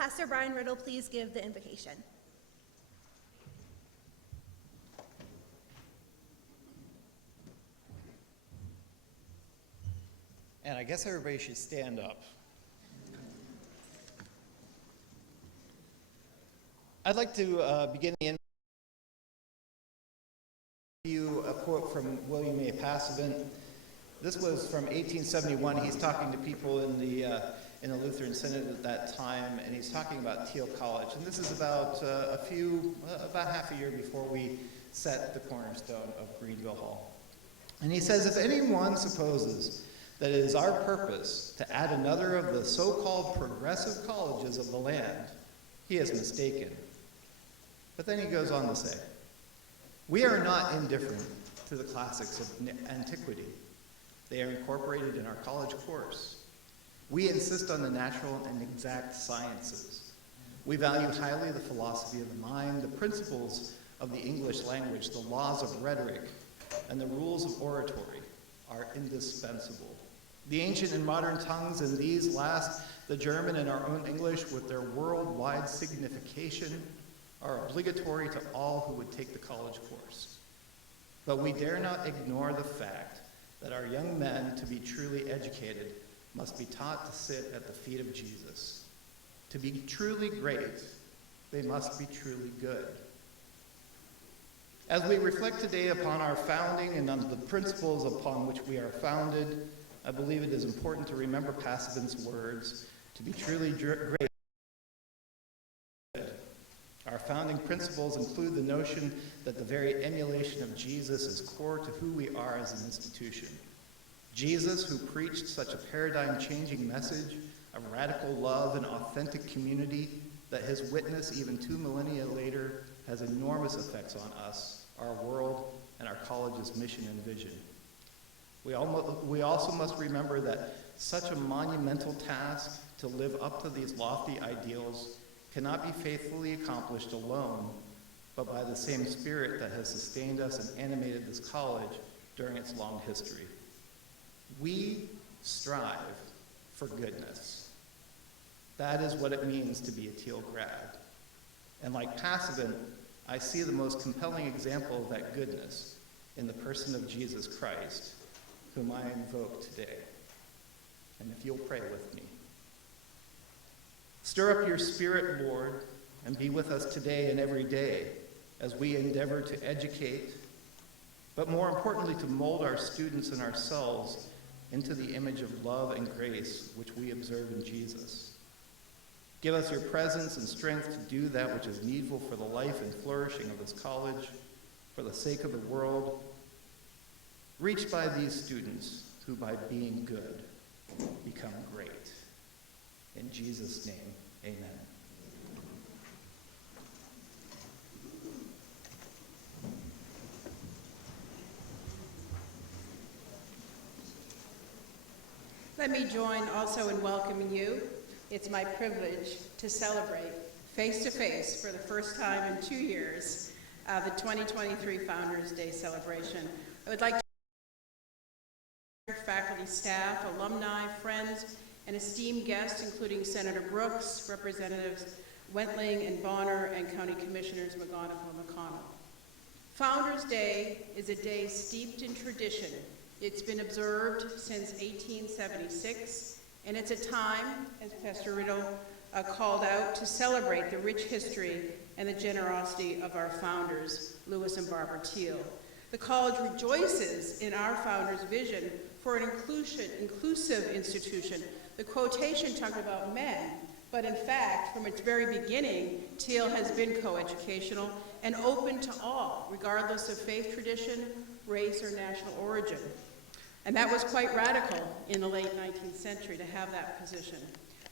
Pastor Brian Riddle please give the invocation? And I guess everybody should stand up. I'd like to begin the you a quote from William A. Passavant. This was from 1871. He's talking to people in the Lutheran Synod at that time, and he's talking about Thiel College. And this is about about half a year before we set the cornerstone of Greenville Hall. And he says, if anyone supposes that it is our purpose to add another of the so-called progressive colleges of the land, he is mistaken. But then he goes on to say, we are not indifferent to the classics of antiquity. They are incorporated in our college course. We insist on the natural and exact sciences. We value highly the philosophy of the mind, the principles of the English language, the laws of rhetoric, and the rules of oratory are indispensable. The ancient and modern tongues, and these last, the German and our own English, with their worldwide signification, are obligatory to all who would take the college course. But we dare not ignore the fact that our young men, to be truly educated, must be taught to sit at the feet of Jesus. To be truly great, they must be truly good. As we reflect today upon our founding and on the principles upon which we are founded, I believe it is important to remember Passavant's words, to be truly great. Our founding principles include the notion that the very emulation of Jesus is core to who we are as an institution. Jesus, who preached such a paradigm-changing message of radical love and authentic community that his witness, even 2 millennia later, has enormous effects on us, our world, and our college's mission and vision. We also must remember that such a monumental task to live up to these lofty ideals cannot be faithfully accomplished alone, but by the same spirit that has sustained us and animated this college during its long history. We strive for goodness. That is what it means to be a Thiel grad. And like Passavant, I see the most compelling example of that goodness in the person of Jesus Christ, whom I invoke today. And if you'll pray with me. Stir up your spirit, Lord, and be with us today and every day as we endeavor to educate, but more importantly, to mold our students and ourselves into the image of love and grace which we observe in Jesus. Give us your presence and strength to do that which is needful for the life and flourishing of this college, for the sake of the world. Reach by these students who, by being good, become great. In Jesus' name, amen. Let me join also in welcoming you. It's my privilege to celebrate face-to-face for the first time in 2 years the 2023 Founders Day celebration. I would like to thank faculty, staff, alumni, friends, and esteemed guests, including Senator Brooks, Representatives Wentling and Bonner, and County Commissioners McGonigal and McConnell. Founders Day is a day steeped in tradition. It's been observed since 1876, and it's a time, as Pastor Riddle called out, to celebrate the rich history and the generosity of our founders, Louis and Barbara Thiel. The college rejoices in our founders' vision for an inclusive institution. The quotation talked about men, but in fact, from its very beginning, Thiel has been coeducational and open to all, regardless of faith tradition, race, or national origin. And that was quite radical in the late 19th century to have that position.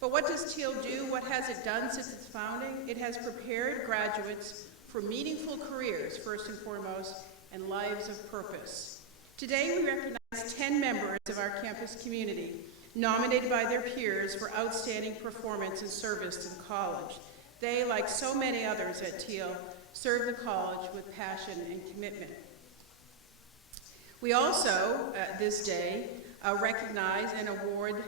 But what does Thiel do? What has it done since its founding? It has prepared graduates for meaningful careers, first and foremost, and lives of purpose. Today, we recognize 10 members of our campus community nominated by their peers for outstanding performance and service to the college. They, like so many others at Thiel, serve the college with passion and commitment. We also, this day, recognize and award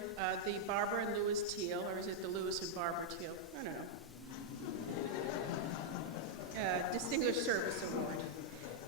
the Barbara and Lewis Thiel, or is it the Lewis and Barbara Thiel? I don't know. Distinguished Service Award.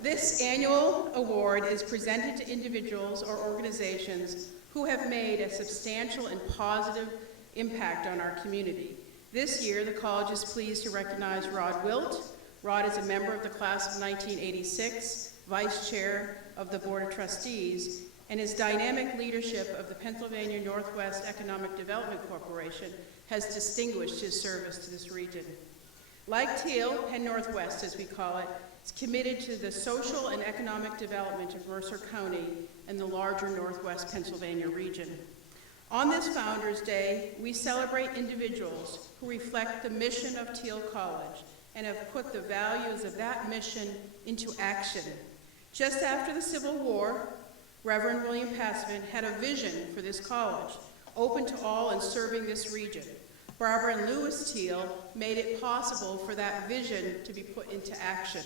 This annual award is presented to individuals or organizations who have made a substantial and positive impact on our community. This year, the college is pleased to recognize Rod Wilt. Rod is a member of the class of 1986, vice chair of the Board of Trustees, and his dynamic leadership of the Penn-Northwest Economic Development Corporation has distinguished his service to this region. Like Thiel, Penn-Northwest, as we call it, is committed to the social and economic development of Mercer County and the larger Northwest Pennsylvania region. On this Founders Day, we celebrate individuals who reflect the mission of Thiel College and have put the values of that mission into action. Just after the Civil War, Reverend William Passman had a vision for this college, open to all and serving this region. Barbara and Lewis Thiel made it possible for that vision to be put into action.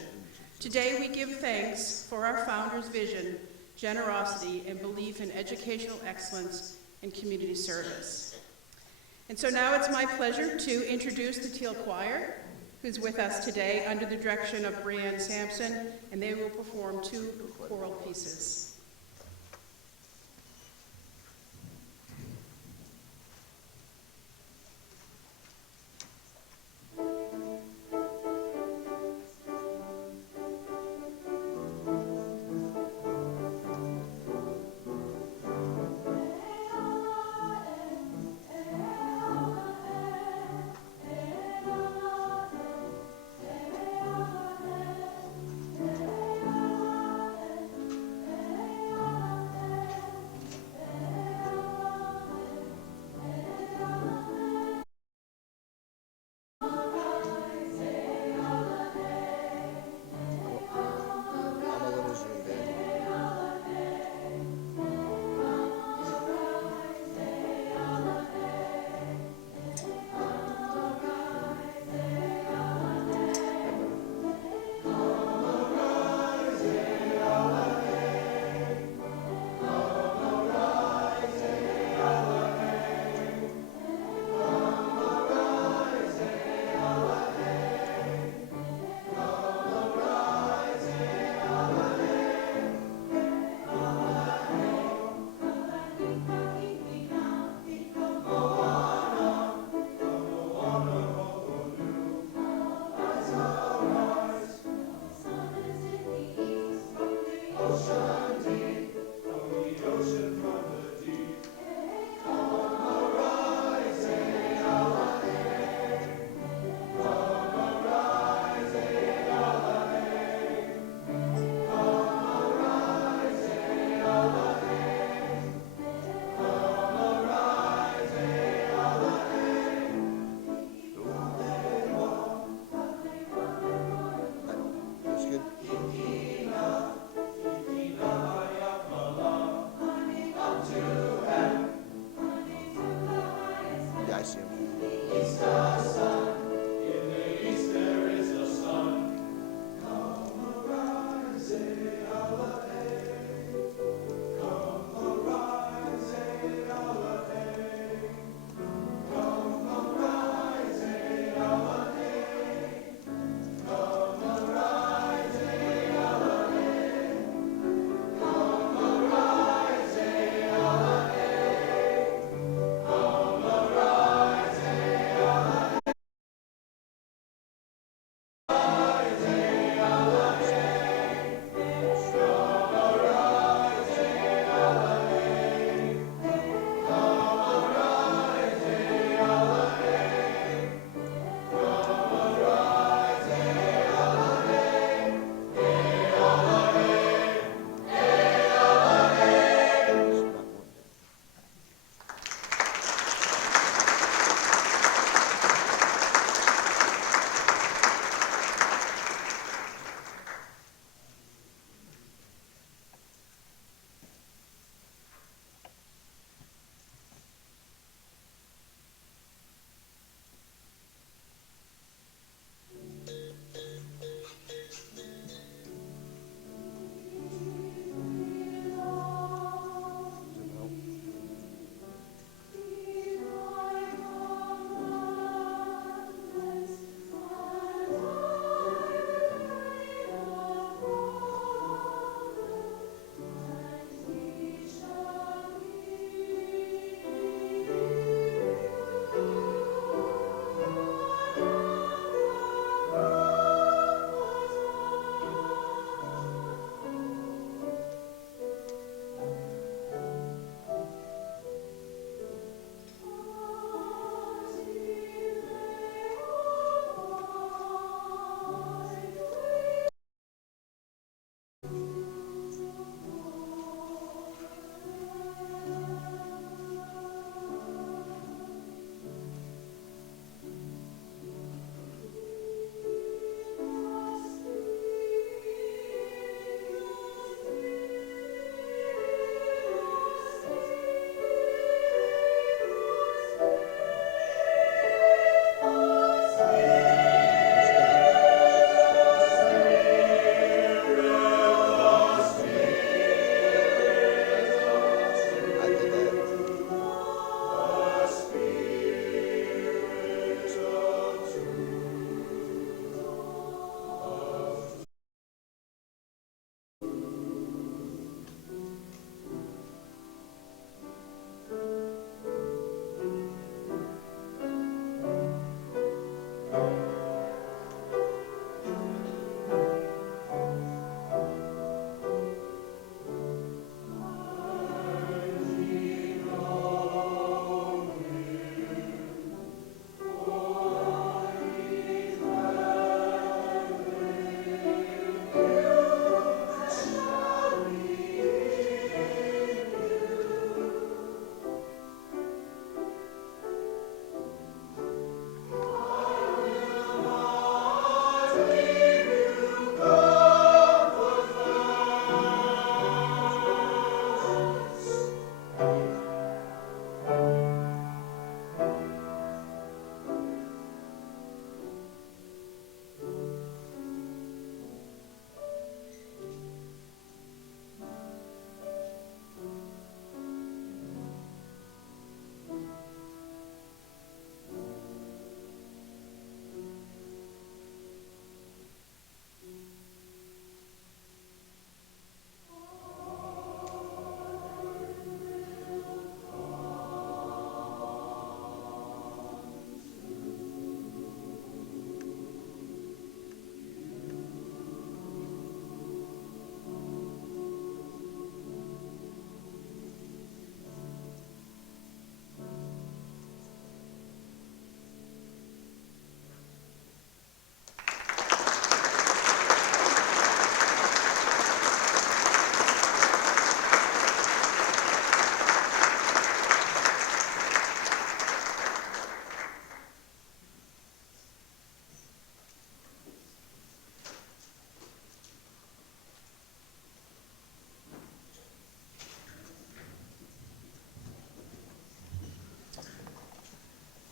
Today we give thanks for our founders' vision, generosity, and belief in educational excellence and community service. And so now it's my pleasure to introduce the Thiel Choir, who's with us today under the direction of Brianne Sampson, and they will perform 2 choral pieces.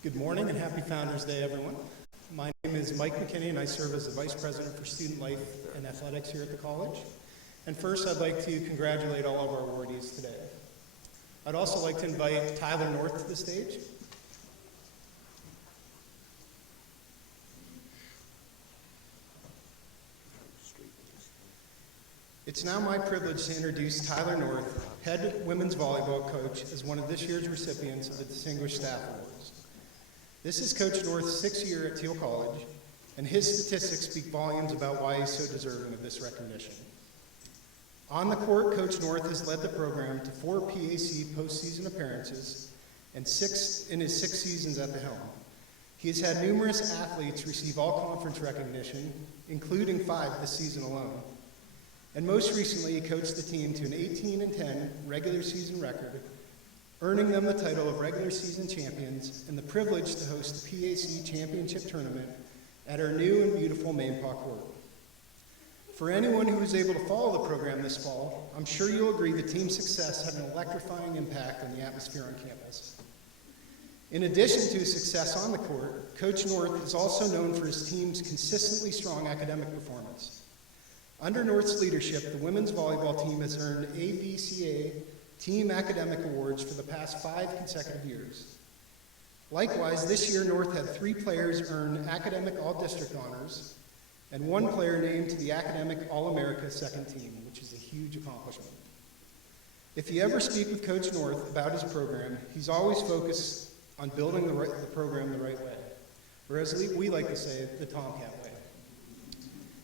Good morning and happy Founders Day, everyone. My name is Mike McKinney and I serve as the Vice President for Student Life and Athletics here at the college. And first, I'd like to congratulate all of our awardees today. I'd also like to invite Tyler North to the stage. It's now my privilege to introduce Tyler North, head women's volleyball coach, as one of this year's recipients of the Distinguished Staff Awards. This is Coach North's 6th year at Thiel College, and his statistics speak volumes about why he's so deserving of this recognition. On the court, Coach North has led the program to 4 PAC postseason appearances and 6 in his 6 seasons at the helm. He has had numerous athletes receive all-conference recognition, including 5 this season alone. And most recently, he coached the team to an 18-10 regular season record, earning them the title of regular season champions and the privilege to host the PAC championship tournament at our new and beautiful main paw court. For anyone who was able to follow the program this fall, I'm sure you'll agree the team's success had an electrifying impact on the atmosphere on campus. In addition to his success on the court, Coach North is also known for his team's consistently strong academic performance. Under North's leadership, the women's volleyball team has earned ABCA Team Academic Awards for the past 5 consecutive years. Likewise, this year North had 3 players earn Academic All-District honors and 1 player named to the Academic All-America second team, which is a huge accomplishment. If you ever speak with Coach North about his program, he's always focused on building the program the right way, or as we like to say, the Tomcat way.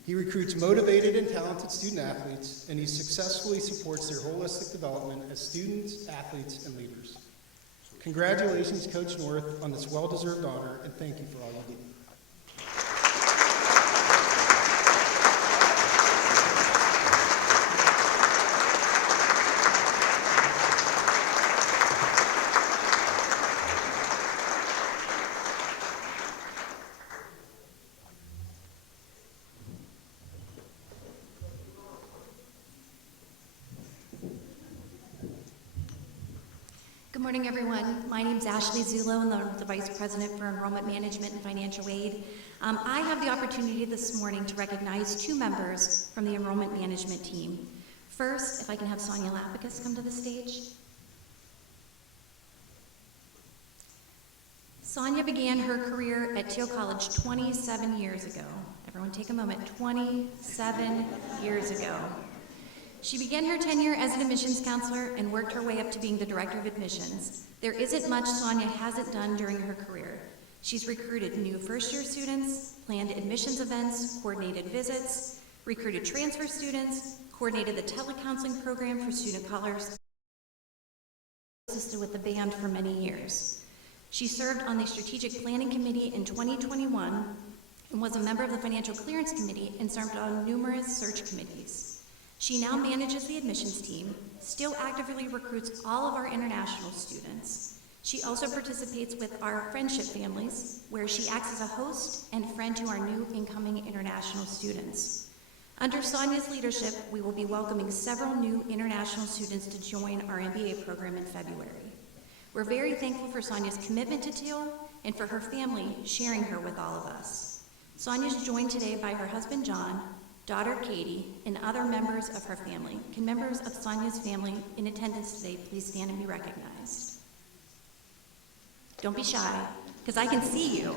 He recruits motivated and talented student athletes, and he successfully supports their holistic development as students, athletes, and leaders. Congratulations, Coach North, on this well-deserved honor, and thank you for all you do. Good morning, everyone. My name is Ashley Zulo, and I'm the Vice President for Enrollment Management and Financial Aid. I have the opportunity this morning to recognize 2 members from the Enrollment Management team. First, if I can have Sonia Lapicus come to the stage. Sonia began her career at Thiel College 27 years ago. Everyone take a moment, 27 years ago. She began her tenure as an admissions counselor and worked her way up to being the director of admissions. There isn't much Sonia hasn't done during her career. She's recruited new first-year students, planned admissions events, coordinated visits, recruited transfer students, coordinated the telecounseling program for student callers, assisted with the band for many years. She served on the Strategic Planning Committee in 2021 and was a member of the Financial Clearance Committee and served on numerous search committees. She now manages the admissions team, still actively recruits all of our international students. She also participates with our friendship families, where she acts as a host and friend to our new incoming international students. Under Sonia's leadership, we will be welcoming several new international students to join our MBA program in February. We're very thankful for Sonia's commitment to Thiel and for her family sharing her with all of us. Sonia's joined today by her husband, John, daughter Katie, and other members of her family. Can members of Sonia's family in attendance today please stand and be recognized? Don't be shy, because I can see you.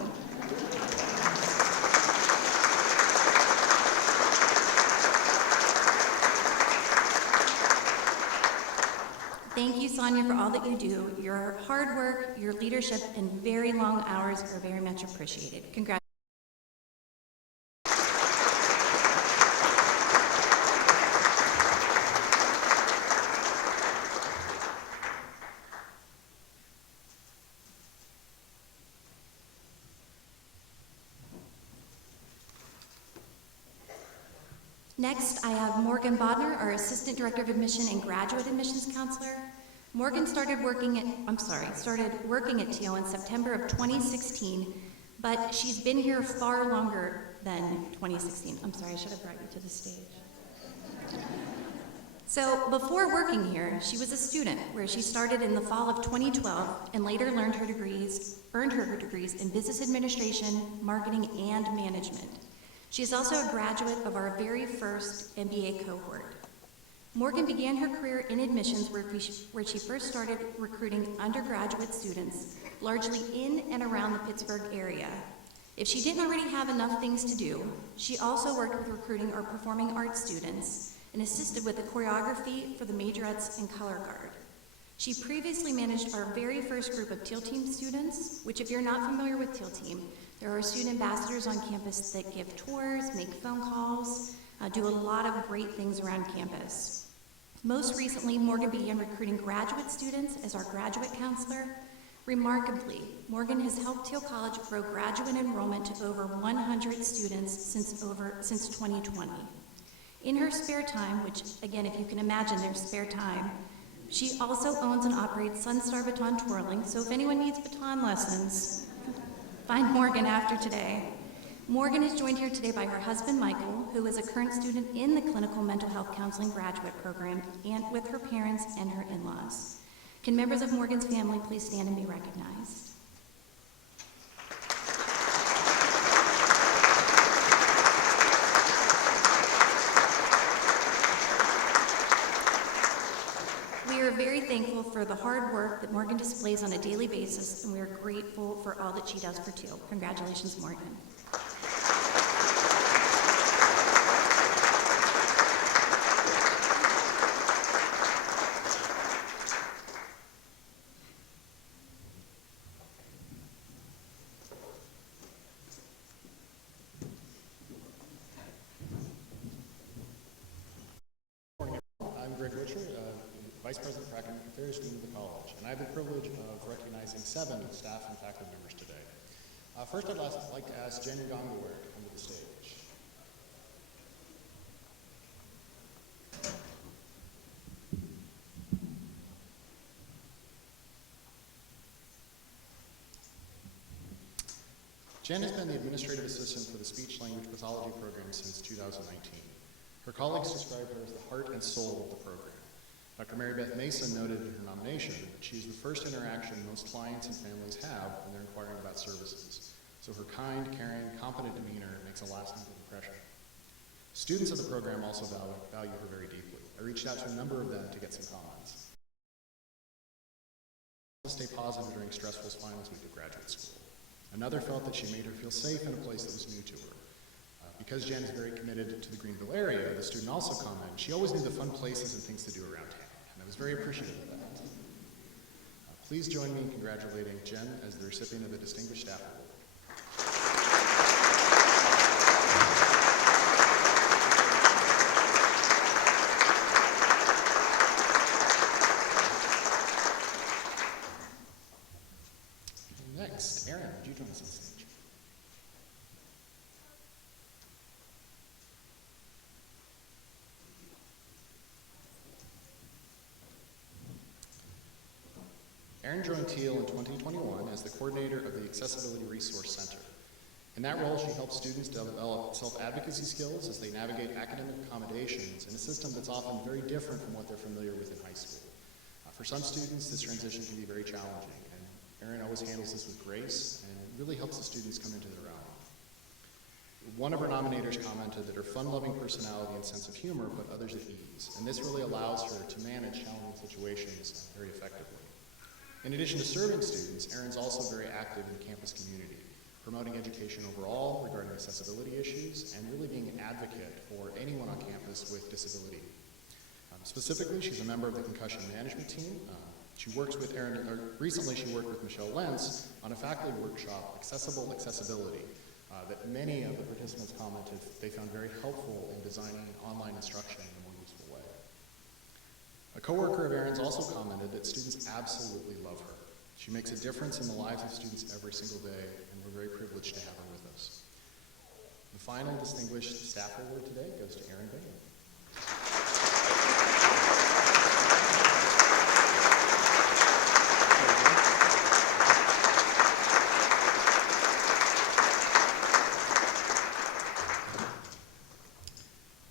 Thank you, Sonia, for all that you do. Your hard work, your leadership, and very long hours are very much appreciated. Congratulations. Next, I have Morgan Bodner, our Assistant Director of Admission and Graduate Admissions Counselor. Morgan started working at Thiel in September of 2016, but she's been here far longer than 2016. I'm sorry, I should have brought you to the stage. So before working here, she was a student where she started in the fall of 2012 and later earned her degrees in business administration, marketing, and management. She is also a graduate of our very first MBA cohort. Morgan began her career in admissions where she first started recruiting undergraduate students, largely in and around the Pittsburgh area. If she didn't already have enough things to do, she also worked with recruiting our performing arts students and assisted with the choreography for the majorettes and color guard. She previously managed our very first group of Thiel Team students, which if you're not familiar with Thiel Team, there are student ambassadors on campus that give tours, make phone calls, do a lot of great things around campus. Most recently, Morgan began recruiting graduate students as our graduate counselor. Remarkably, Morgan has helped Thiel College grow graduate enrollment to over 100 students since 2020. In her spare time, which again, if you can imagine their spare time, she also owns and operates Sunstar Baton Twirling, so if anyone needs baton lessons, find Morgan after today. Morgan is joined here today by her husband, Michael, who is a current student in the Clinical Mental Health Counseling graduate program, and with her parents and her in-laws. Can members of Morgan's family please stand and be recognized? We are very thankful for the hard work that Morgan displays on a daily basis, and we are grateful for all that she does for Thiel. Congratulations, Morgan. Vice President for Academic Affairs, Dean of the College, and I have the privilege of recognizing 7 staff and faculty members today. First, I'd like to ask Jen Gongower to come to the stage. Jen has been the administrative assistant for the speech language pathology program since 2019. Her colleagues describe her as the heart and soul of the program. Dr. Mary Beth Mason noted in her nomination that she is the first interaction most clients and families have when they're inquiring about services. So her kind, caring, competent demeanor makes a lasting impression. Students of the program also value her very deeply. I reached out to a number of them to get some comments. Stay positive during stressful finals week of graduate school. Another felt that she made her feel safe in a place that was new to her. Because Jen is very committed to the Greenville area, the student also commented, she always knew the fun places and things to do around town, and I was very appreciative of that. Please join me in congratulating Jen as the recipient of the Distinguished Staff Award. Next, Erin, would you join us on stage? Erin joined Thiel in 2021 as the coordinator of the Accessibility Resource Center. In that role, she helps students develop self-advocacy skills as they navigate academic accommodations in a system that's often very different from what they're familiar with in high school. For some students, this transition can be very challenging, and Erin always handles this with grace and really helps the students come into their own. One of our nominators commented that her fun-loving personality and sense of humor put others at ease, and this really allows her to manage challenging situations very effectively. In addition to serving students, Erin's also very active in the campus community, promoting education overall regarding accessibility issues and really being an advocate for anyone on campus with disability. Specifically, she's a member of the concussion management team. She works with recently she worked with Michelle Lentz on a faculty workshop, Accessible Accessibility, that many of the participants commented they found very helpful in designing online instruction in a more useful way. A coworker of Erin's also commented that students absolutely love her. She makes a difference in the lives of students every single day, and we're very privileged to have her with us. The final Distinguished Staff Award today goes to Erin Bain.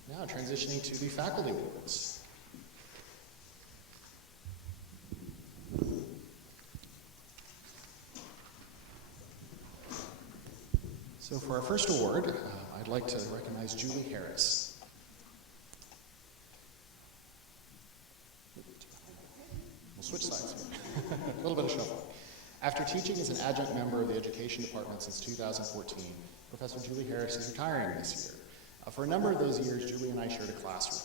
Now transitioning to the Faculty Awards. So for our first award, I'd like to recognize Julie Harris. We'll switch sides here. A little bit of shuffle. After teaching as an adjunct member of the Education Department since 2014, Professor Julie Harris is retiring this year. For a number of those years, Julie and I shared a classroom.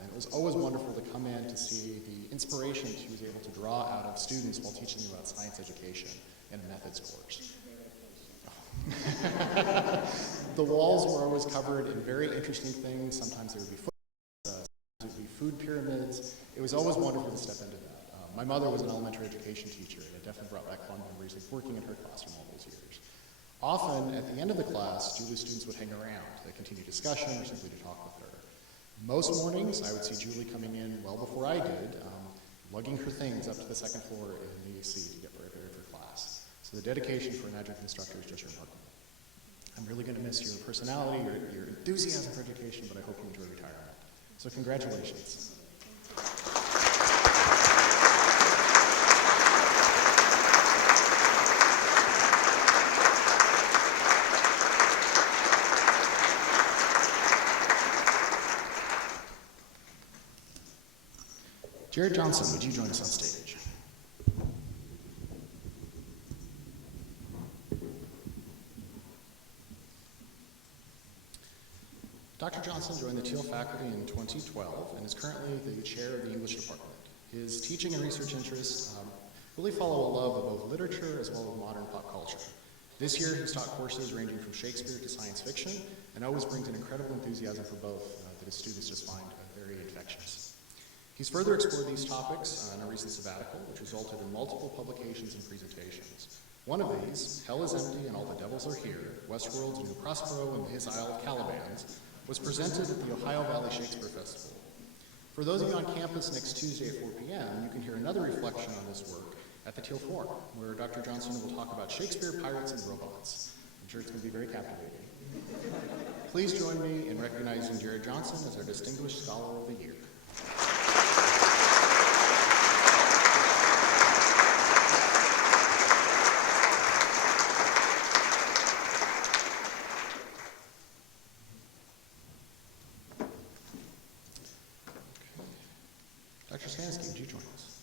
And it was always wonderful to come in to see the inspiration she was able to draw out of students while teaching them about science education and a methods course. The walls were always covered in very interesting things. Sometimes there would be food pyramids. It was always wonderful to step into that. My mother was an elementary education teacher, and it definitely brought back fond memories of working in her classroom all those years. Often, at the end of the class, Julie's students would hang around to continue discussion or simply to talk with her. Most mornings, I would see Julie coming in well before I did, lugging her things up to the second floor in the AC to get prepared for class. So the dedication for an adjunct instructor is just remarkable. I'm really going to miss your personality, your enthusiasm for education, but I hope you enjoy retirement. So congratulations. Jared Johnson, would you join us on stage? Dr. Johnson joined the Thiel faculty in 2012 and is currently the chair of the English department. His teaching and research interests really follow a love of both literature as well as modern pop culture. This year, he's taught courses ranging from Shakespeare to science fiction and always brings an incredible enthusiasm for both that his students just find very infectious. He's further explored these topics in a recent sabbatical, which resulted in multiple publications and presentations. One of these, Hell is Empty and All the Devils Are Here, Westworld's New Prospero and His Isle of Calibans, was presented at the Ohio Valley Shakespeare Festival. For those of you on campus next Tuesday at 4 p.m., you can hear another reflection on this work at the Thiel Forum, where Dr. Johnson will talk about Shakespeare, pirates, and robots. I'm sure it's going to be very captivating. Please join me in recognizing Jared Johnson as our Distinguished Scholar of the Year. Dr. Stanisky, would you join us?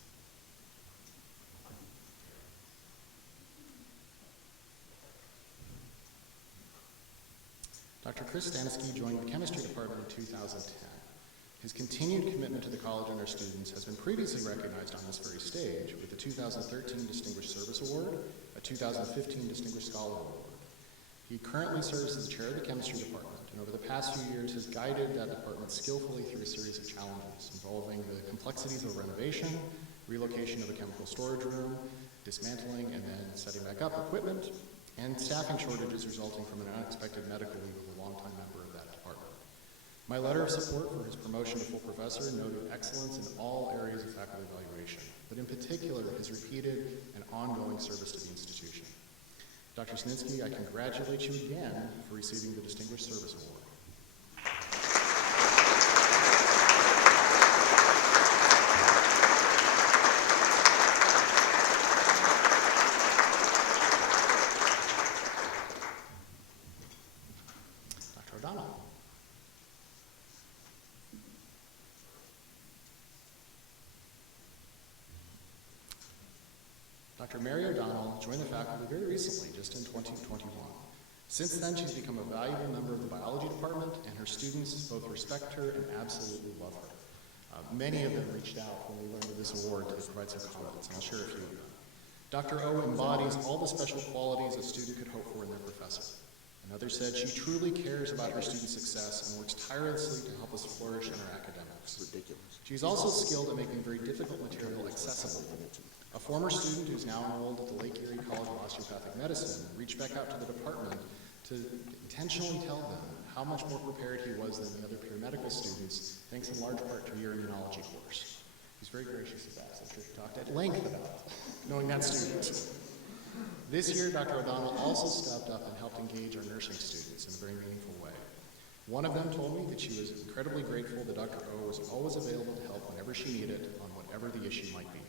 Dr. Chris Stanisky joined the chemistry department in 2010. His continued commitment to the college and our students has been previously recognized on this very stage with the 2013 Distinguished Service Award, a 2015 Distinguished Scholar Award. He currently serves as the chair of the chemistry department, and over the past few years has guided that department skillfully through a series of challenges involving the complexities of renovation, relocation of a chemical storage room, dismantling and then setting back up equipment, and staffing shortages resulting from an unexpected medical leave of a longtime member of that department. My letter of support for his promotion to full professor noted excellence in all areas of faculty evaluation, but in particular his repeated and ongoing service to the institution. Dr. Stanisky, I congratulate you again for receiving the Distinguished Service Award. Dr. O'Donnell. Dr. Mary O'Donnell joined the faculty very recently, just in 2021. Since then, she's become a valuable member of the biology department, and her students both respect her and absolutely love her. Many of them reached out when we learned of this award to provide some comments, and I'll share a few of them. Dr. O embodies all the special qualities a student could hope for in their professor. Another said she truly cares about her students' success and works tirelessly to help us flourish in our academics. She's also skilled at making very difficult material accessible. A former student who's now enrolled at the Lake Erie College of Osteopathic Medicine reached back out to the department to intentionally tell them how much more prepared he was than the other peer medical students, thanks in large part to your immunology course. He's very gracious of that, so I'm sure he talked at length about knowing that student. This year, Dr. O'Donnell also stepped up and helped engage our nursing students in a very meaningful way. One of them told me that she was incredibly grateful that Dr. O was always available to help whenever she needed on whatever the issue might be.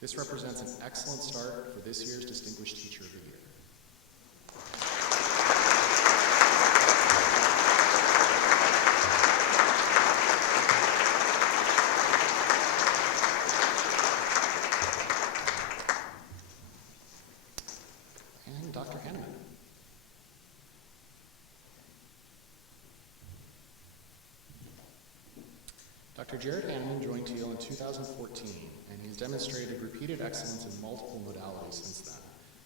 This represents an excellent start for this year's Distinguished Teacher of the Year. Dr. Jared Hanneman joined Thiel in 2014, and he's demonstrated repeated excellence in multiple modalities since then.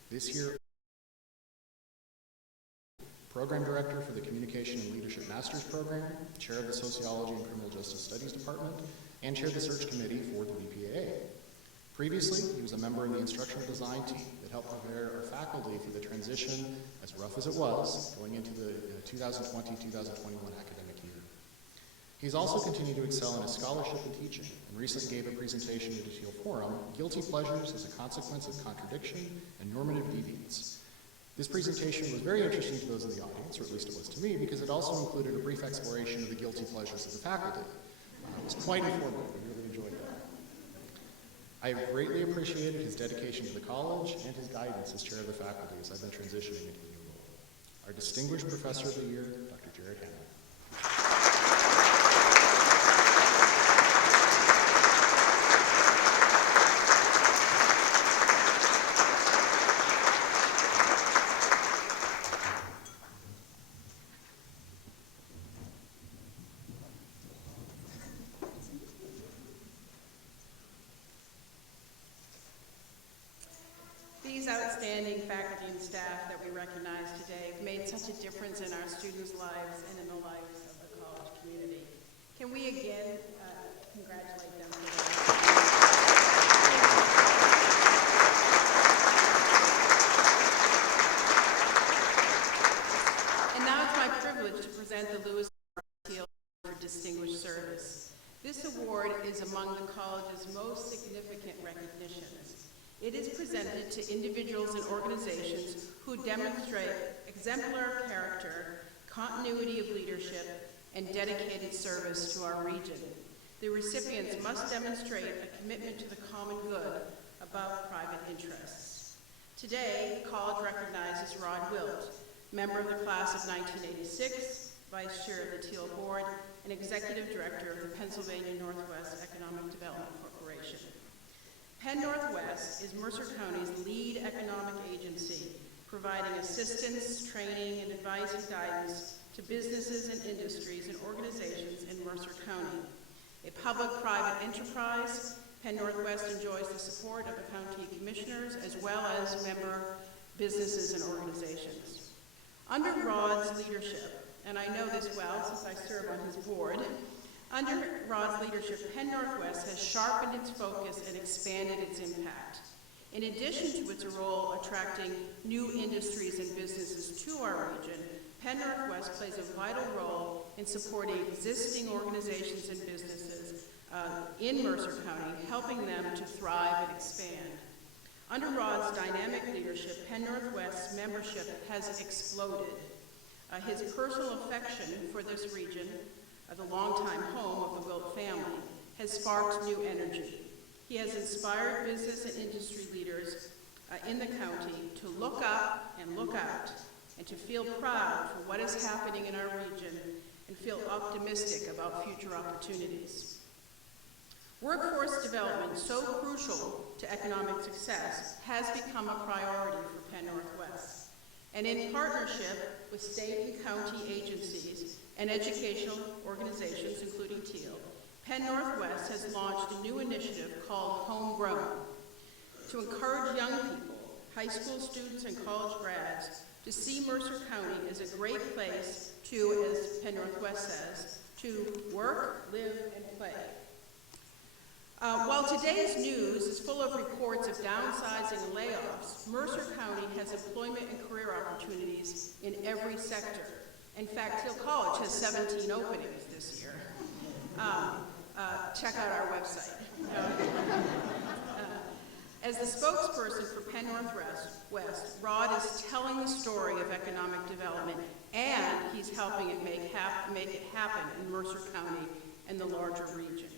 This year, Program Director for the Communication and Leadership Master's Program, Chair of the Sociology and Criminal Justice Studies Department, and chaired the search committee for the BPAA. Previously, he was a member of the instructional design team that helped prepare our faculty for the transition, as rough as it was, going into the 2020-2021 academic year. He's also continued to excel in his scholarship and teaching, and recently gave a presentation at the Thiel Forum, Guilty Pleasures as a Consequence of Contradiction and Normative Deviance. This presentation was very interesting to those in the audience, or at least it was to me, because it also included a brief exploration of the guilty pleasures of the faculty. It was quite informative. We really enjoyed that. I have greatly appreciated his dedication to the college and his guidance as chair of the faculty as I've been transitioning into the new role. Our distinguished professor of the year, Dr. Jared Hanneman. These outstanding faculty and staff that we recognize today have made such a difference in our students' lives and in the lives of the college community. Can we again congratulate them today? And now it's my privilege to present the Lewis Thiel for Distinguished Service. This award is among the college's most significant recognitions. It is presented to individuals and organizations who demonstrate exemplary character, continuity of leadership, and dedicated service to our region. The recipients must demonstrate a commitment to the common good above private interests. Today, the college recognizes Rod Wilt, member of the class of 1986, Vice Chair of the Thiel Board, and Executive Director of the Penn-Northwest Economic Development Corporation. Penn-Northwest is Mercer County's lead economic agency, providing assistance, training, and advice and guidance to businesses and industries and organizations in Mercer County. A public-private enterprise, Penn-Northwest enjoys the support of the county commissioners as well as member businesses and organizations. Under Rod's leadership, and I know this well since I serve on his board, under Rod's leadership, Penn-Northwest has sharpened its focus and expanded its impact. In addition to its role attracting new industries and businesses to our region, Penn-Northwest plays a vital role in supporting existing organizations and businesses in Mercer County, helping them to thrive and expand. Under Rod's dynamic leadership, Penn-Northwest's membership has exploded. His personal affection for this region, the longtime home of the Wilt family, has sparked new energy. He has inspired business and industry leaders in the county to look up and look out and to feel proud for what is happening in our region and feel optimistic about future opportunities. Workforce development, so crucial to economic success, has become a priority for Penn-Northwest. And in partnership with state and county agencies and educational organizations, including Thiel, Penn-Northwest has launched a new initiative called Homegrown to encourage young people, high school students and college grads, to see Mercer County as a great place to, as Penn-Northwest says, to work, live, and play. While today's news is full of reports of downsizing and layoffs, Mercer County has employment and career opportunities in every sector. In fact, Thiel College has 17 openings this year. Check out our website. As the spokesperson for Penn-Northwest, Rod is telling the story of economic development, and he's helping it make it happen in Mercer County and the larger region.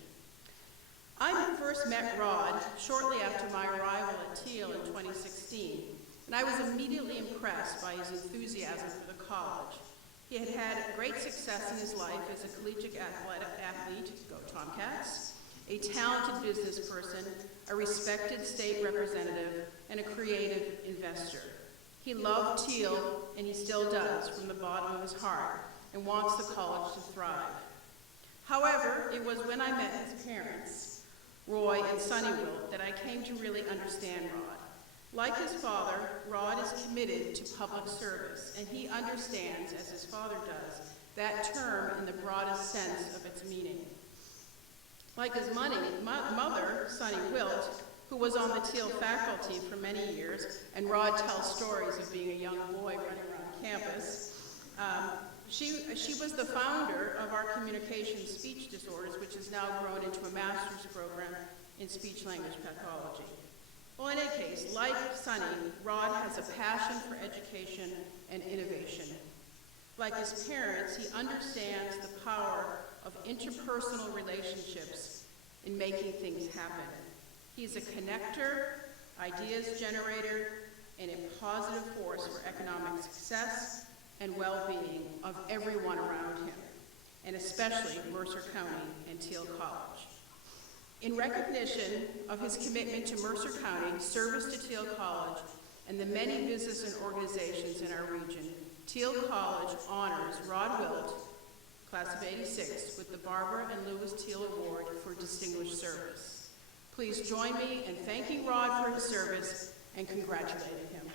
I first met Rod shortly after my arrival at Thiel in 2016, and I was immediately impressed by his enthusiasm for the college. He had had great success in his life as a collegiate athlete, go Tomcats, a talented business person, a respected state representative, and a creative investor. He loved Thiel, and he still does, from the bottom of his heart, and wants the college to thrive. However, it was when I met his parents, Roy and Sonny Wilt, that I came to really understand Rod. Like his father, Rod is committed to public service, and he understands, as his father does, that term in the broadest sense of its meaning. Like his mother, Sonny Wilt, who was on the Thiel faculty for many years, and Rod tells stories of being a young boy running around campus, she was the founder of our communication speech disorders, which has now grown into a master's program in speech-language pathology. Well, in any case, like Sonny, Rod has a passion for education and innovation. Like his parents, he understands the power of interpersonal relationships in making things happen. He's a connector, ideas generator, and a positive force for economic success and well-being of everyone around him, and especially Mercer County and Thiel College. In recognition of his commitment to Mercer County, service to Thiel College, and the many business and organizations in our region, Thiel College honors Rod Wilt, class of '86, with the Barbara and Louis Thiel Award for Distinguished Service. Please join me in thanking Rod for his service and congratulating him.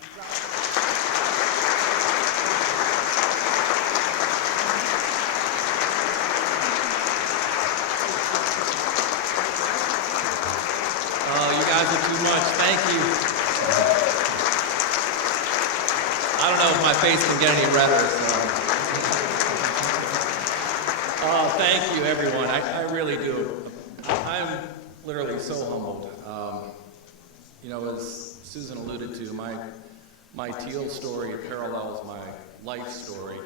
Oh, you guys are too much. Thank you. I don't know if my face can get any redder. So. Oh, thank you, everyone. I really do. I'm literally so humbled. You know, as Susan alluded to, my Thiel story parallels my life story.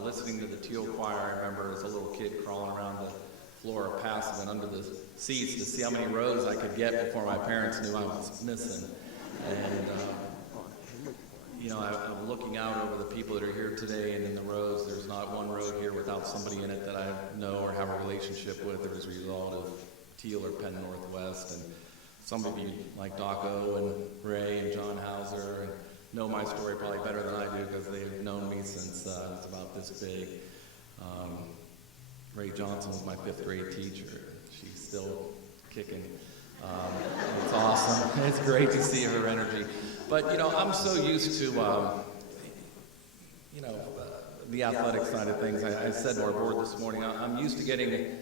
Listening to the Thiel choir, I remember as a little kid crawling around the floor of passive and under the seats to see how many rows I could get before my parents knew I was missing. And, you know, I'm looking out over the people that are here today, and in the rows, there's not one row here without somebody in it that I know or have a relationship with as a result of Thiel or Penn-Northwest. And some of you, like Doc O and Ray and John Hauser, know my story probably better than I do because they've known me since I was about this big. Ray Johnson was my 5th grade teacher. She's still kicking. It's awesome. It's great to see her energy. But, you know, I'm so used to, the athletic side of things. I said to our board this morning, I'm used to getting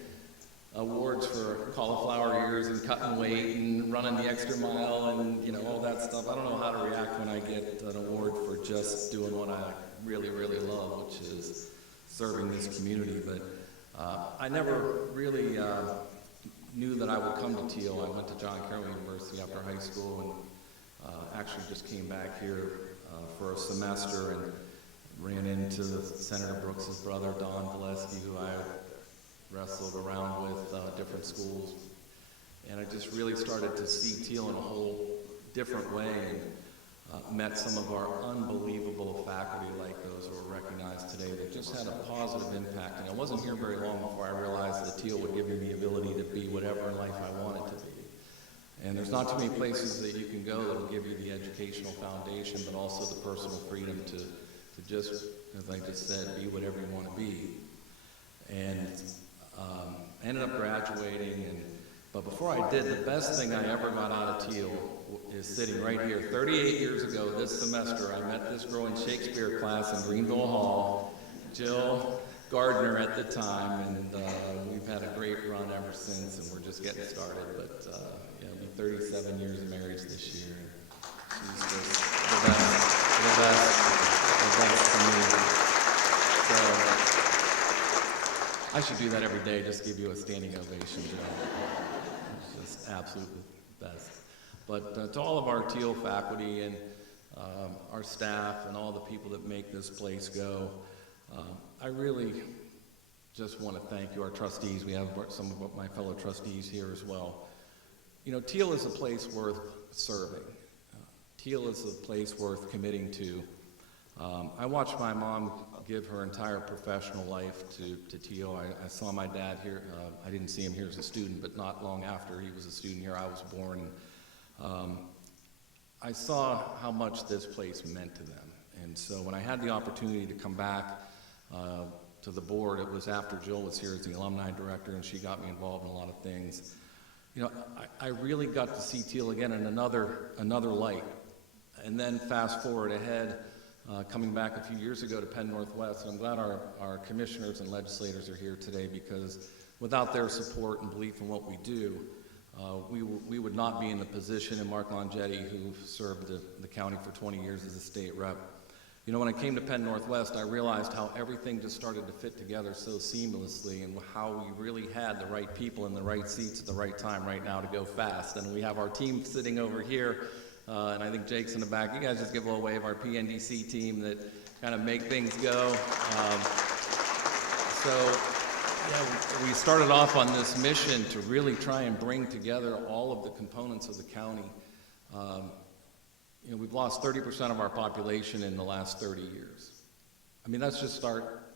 awards for cauliflower ears and cutting weight and running the extra mile and, you know, all that stuff. I don't know how to react when I get an award for just doing what I really, really love, which is serving this community. But I never really knew that I would come to Thiel. I went to John Carroll University after high school and actually just came back here for a semester and ran into Senator Brooks's brother, Don Valesky, who I wrestled around with different schools. And I just really started to see Thiel in a whole different way and met some of our unbelievable faculty like those who are recognized today that just had a positive impact. And I wasn't here very long before I realized that Thiel would give me the ability to be whatever in life I wanted to be. And there's not too many places that you can go that will give you the educational foundation, but also the personal freedom to just, as I just said, be whatever you want to be. And I ended up graduating, but before I did, the best thing I ever got out of Thiel is sitting right here. 38 years ago this semester, I met this girl in Shakespeare class in Greenville Hall, Jill Gardner at the time, and we've had a great run ever since, and we're just getting started. But it'll be 37 years of marriage this year. She's just the best to me. So I should do that every day, just give you a standing ovation, Jill. It's just absolutely best. But to all of our Thiel faculty and our staff and all the people that make this place go, I really just want to thank you, our trustees. We have some of my fellow trustees here as well. You know, Thiel is a place worth serving. Thiel is a place worth committing to. I watched my mom give her entire professional life to Thiel. I saw my dad here. I didn't see him here as a student, but not long after he was a student here, I was born. I saw how much this place meant to them. And so when I had the opportunity to come back to the board, it was after Jill was here as the alumni director, and she got me involved in a lot of things. You know, I really got to see Thiel again in another light. And then fast forward ahead, coming back a few years ago to Penn-Northwest, and I'm glad our commissioners and legislators are here today, because without their support and belief in what we do, we would not be in the position, and Mark Longetti, who served the county for 20 years as a state rep. You know, when I came to Penn-Northwest, I realized how everything just started to fit together so seamlessly, and how we really had the right people in the right seats at the right time right now to go fast. And we have our team sitting over here, and I think Jake's in the back. You guys just give a little wave, our PNDC team that kind of make things go. Yeah, we started off on this mission to really try and bring together all of the components of the county. You know, we've lost 30% of our population in the last 30 years. I mean, let's just start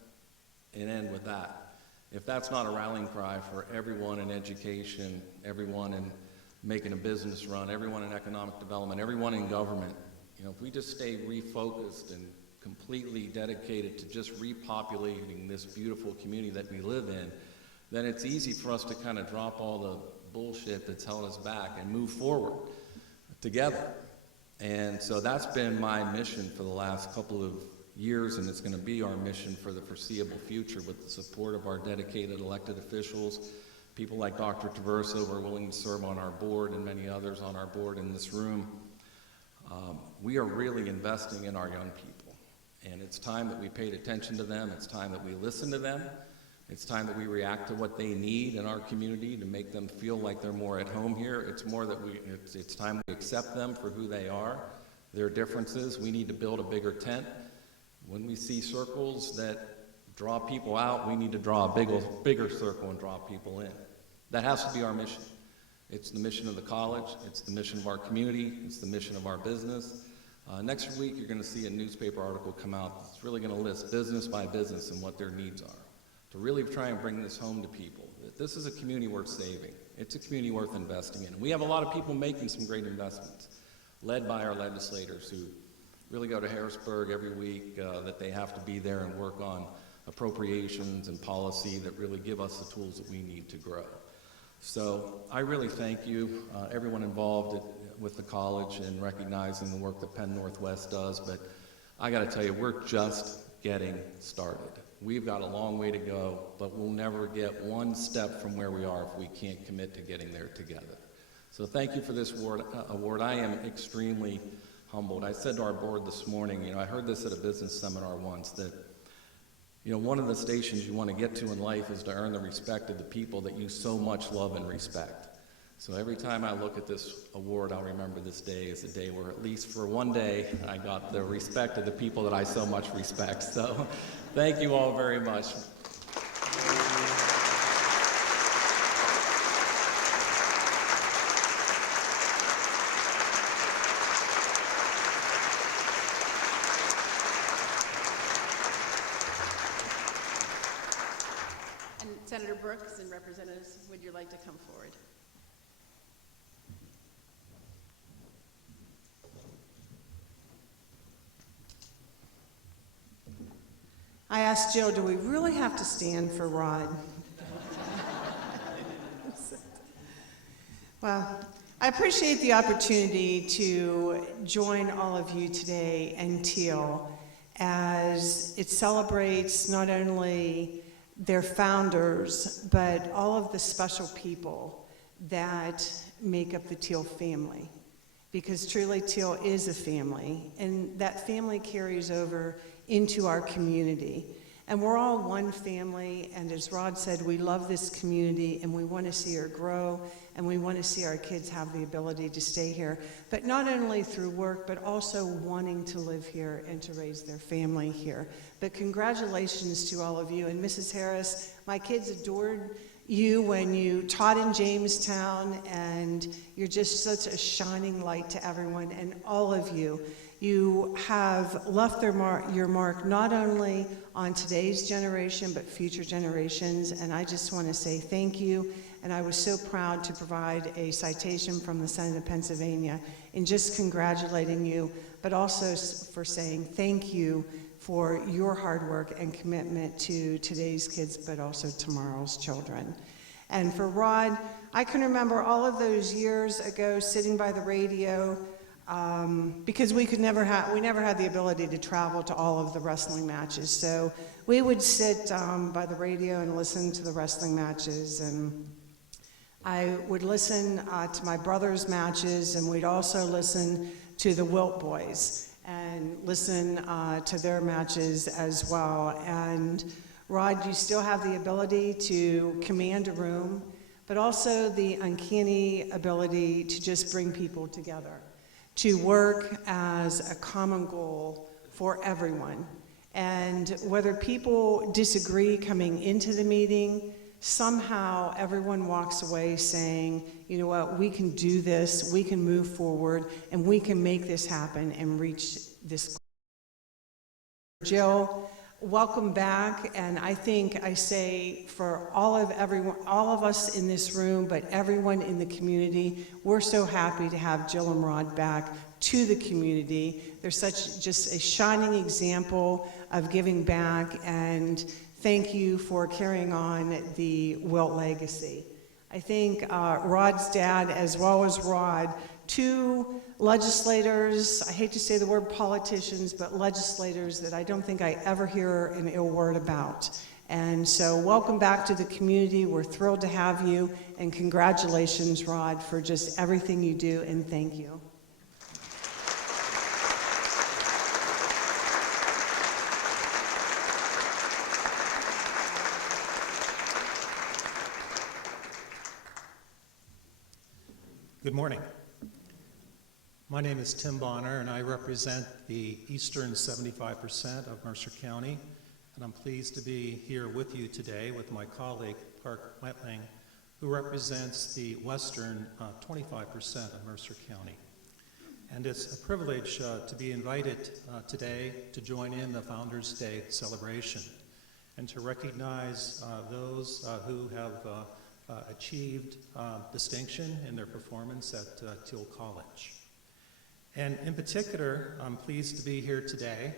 and end with that. If that's not a rallying cry for everyone in education, everyone in making a business run, everyone in economic development, everyone in government, you know, if we just stay refocused and completely dedicated to just repopulating this beautiful community that we live in, then it's easy for us to kind of drop all the bullshit that's held us back and move forward together. And so that's been my mission for the last couple of years, and it's going to be our mission for the foreseeable future, with the support of our dedicated elected officials, people like Dr. Traverso who are willing to serve on our board, and many others on our board in this room. We are really investing in our young people, and it's time that we paid attention to them. It's time that we listen to them. It's time that we react to what they need in our community to make them feel like they're more at home here. It's more that it's time we accept them for who they are, their differences. We need to build a bigger tent. When we see circles that draw people out, we need to draw a bigger circle and draw people in. That has to be our mission. It's the mission of the college. It's the mission of our community. It's the mission of our business. Next week, you're going to see a newspaper article come out that's really going to list business by business and what their needs are, to really try and bring this home to people. That this is a community worth saving. It's a community worth investing in. And we have a lot of people making some great investments, led by our legislators who really go to Harrisburg every week, that they have to be there and work on appropriations and policy that really give us the tools that we need to grow. So I really thank you, everyone involved with the college, and recognizing the work that Penn-Northwest does. But I got to tell you, we're just getting started. We've got a long way to go, but we'll never get one step from where we are if we can't commit to getting there together. So thank you for this award. I am extremely humbled. I said to our board this morning, you know, I heard this at a business seminar once, that, you know, one of the stations you want to get to in life is to earn the respect of the people that you so much love and respect. So every time I look at this award, I'll remember this day as a day where, at least for one day, I got the respect of the people that I so much respect. So thank you all very much. And Senator Brooks and representatives, would you like to come forward? I asked Jill, do we really have to stand for Rod? Well, I appreciate the opportunity to join all of you today and Thiel as it celebrates not only their founders, but all of the special people that make up the Thiel family. Because truly, Thiel is a family, and that family carries over into our community. And we're all one family, and as Rod said, we love this community, and we want to see her grow, and we want to see our kids have the ability to stay here, but not only through work, but also wanting to live here and to raise their family here. But congratulations to all of you. And Mrs. Harris, my kids adored you when you taught in Jamestown, and you're just such a shining light to everyone. And all of you, you have left your mark not only on today's generation, but future generations. And I just want to say thank you. And I was so proud to provide a citation from the Senate of Pennsylvania in just congratulating you, but also for saying thank you for your hard work and commitment to today's kids, but also tomorrow's children. And for Rod, I can remember all of those years ago sitting by the radio, because we never had the ability to travel to all of the wrestling matches. So we would sit by the radio and listen to the wrestling matches, and I would listen to my brother's matches, and we'd also listen to the Wilt boys and listen to their matches as well. And Rod, you still have the ability to command a room, but also the uncanny ability to just bring people together, to work as a common goal for everyone. And whether people disagree coming into the meeting, somehow everyone walks away saying, you know what, we can do this, we can move forward, and we can make this happen and reach this goal. Jill, welcome back, and I think I say for all of us in this room, but everyone in the community, we're so happy to have Jill and Rod back to the community. They're just a shining example of giving back, and thank you for carrying on the Wilt legacy. I think Rod's dad, as well as Rod, two legislators, I hate to say the word politicians, but legislators that I don't think I ever hear an ill word about. And so welcome back to the community. We're thrilled to have you, and congratulations, Rod, for just everything you do, and thank you. Good morning. My name is Tim Bonner, and I represent the eastern 75% of Mercer County, and I'm pleased to be here with you today with my colleague, Park Wentling, who represents the western 25% of Mercer County. And it's a privilege to be invited today to join in the Founders Day celebration and to recognize those who have achieved distinction in their performance at Thiel College. And in particular, I'm pleased to be here today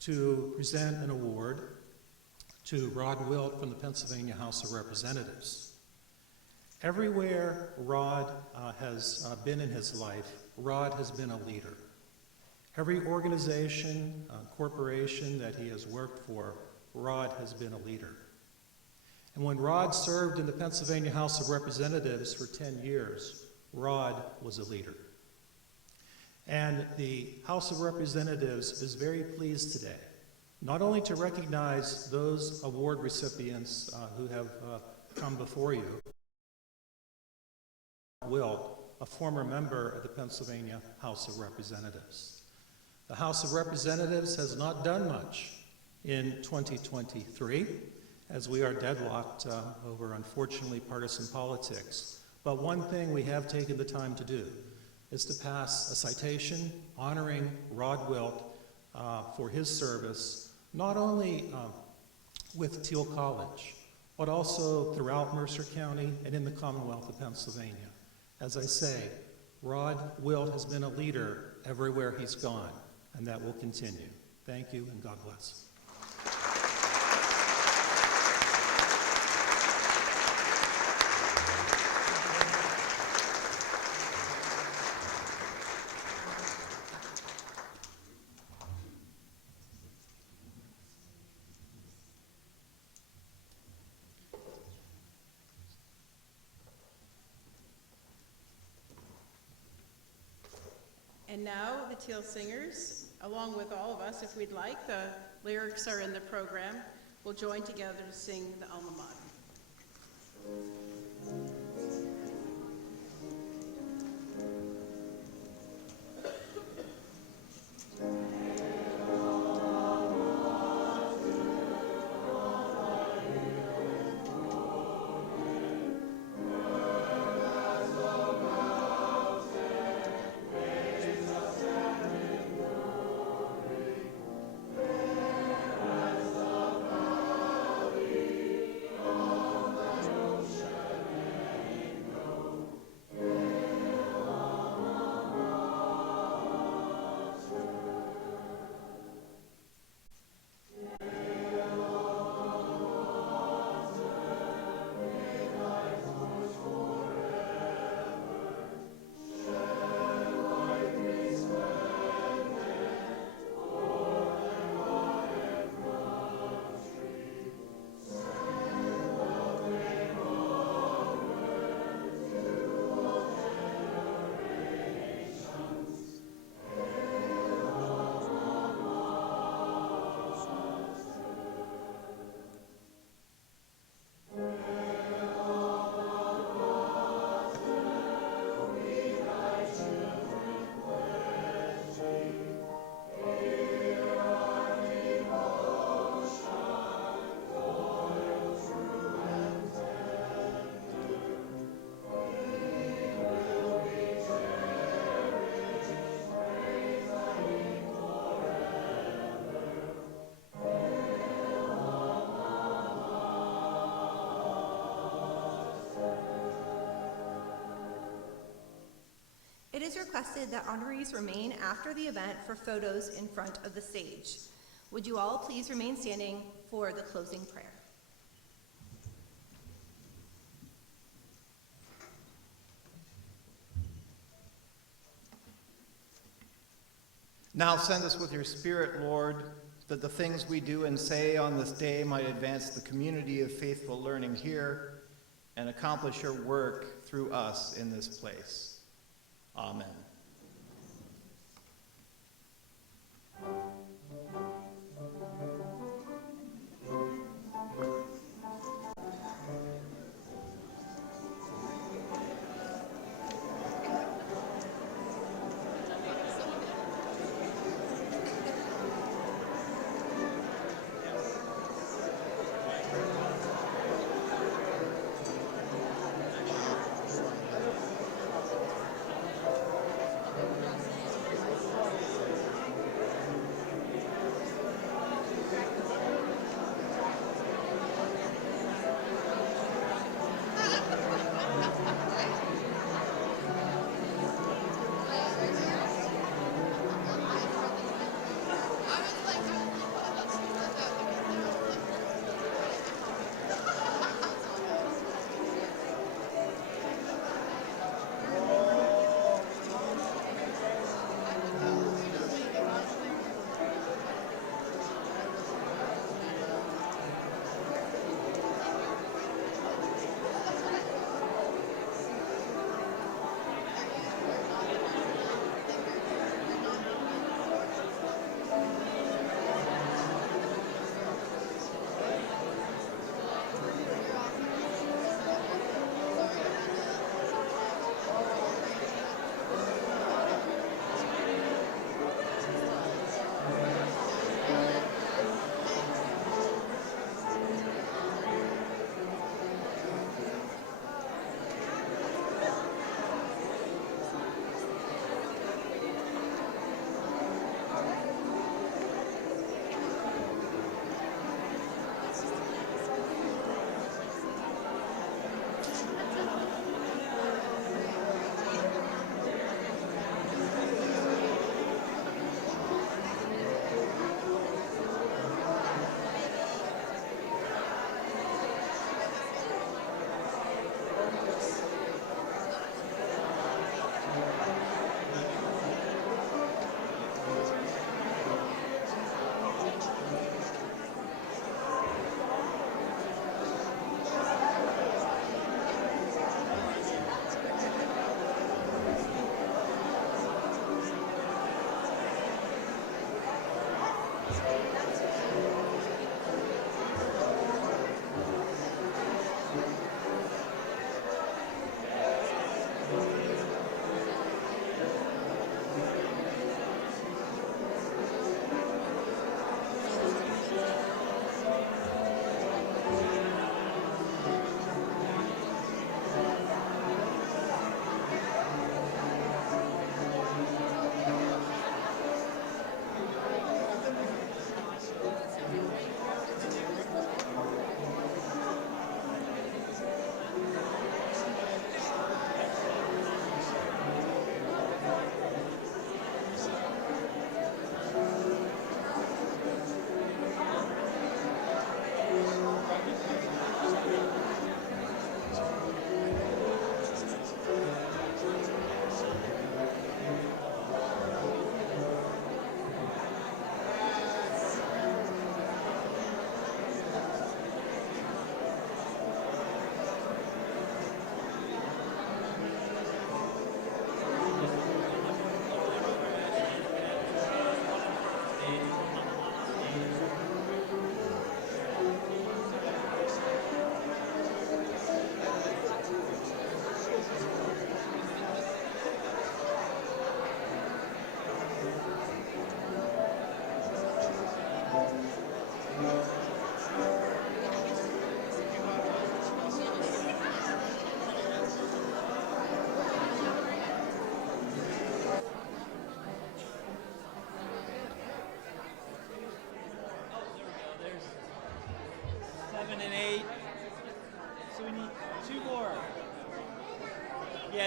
to present an award to Rod Wilt from the Pennsylvania House of Representatives. Everywhere Rod has been in his life, Rod has been a leader. Every organization, corporation that he has worked for, Rod has been a leader. And when Rod served in the Pennsylvania House of Representatives for 10 years, Rod was a leader. And the House of Representatives is very pleased today, not only to recognize those award recipients who have come before you, Wilt, a former member of the Pennsylvania House of Representatives. The House of Representatives has not done much in 2023, as we are deadlocked over, unfortunately, partisan politics. But one thing we have taken the time to do is to pass a citation honoring Rod Wilt for his service, not only with Thiel College, but also throughout Mercer County and in the Commonwealth of Pennsylvania. As I say, Rod Wilt has been a leader everywhere he's gone, and that will continue. Thank you, and God bless. And now the Thiel Singers, along with all of us, if we'd like, the lyrics are in the program, will join together to sing the Alma Mater. Thank you. is requested that honorees remain after the event for photos in front of the stage. Would you all please remain standing for the closing prayer? Now send us with your Spirit, Lord, that the things we do and say on this day might advance the community of faithful learning here and accomplish your work through us in this place. Amen.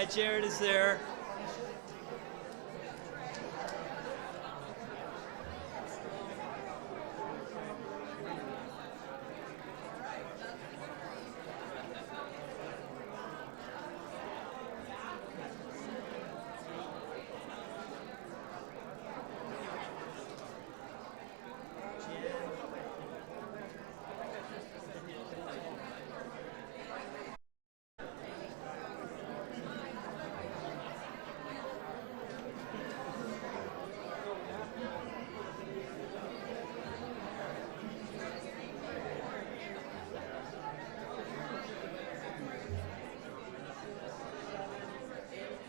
Yeah, Jared is there.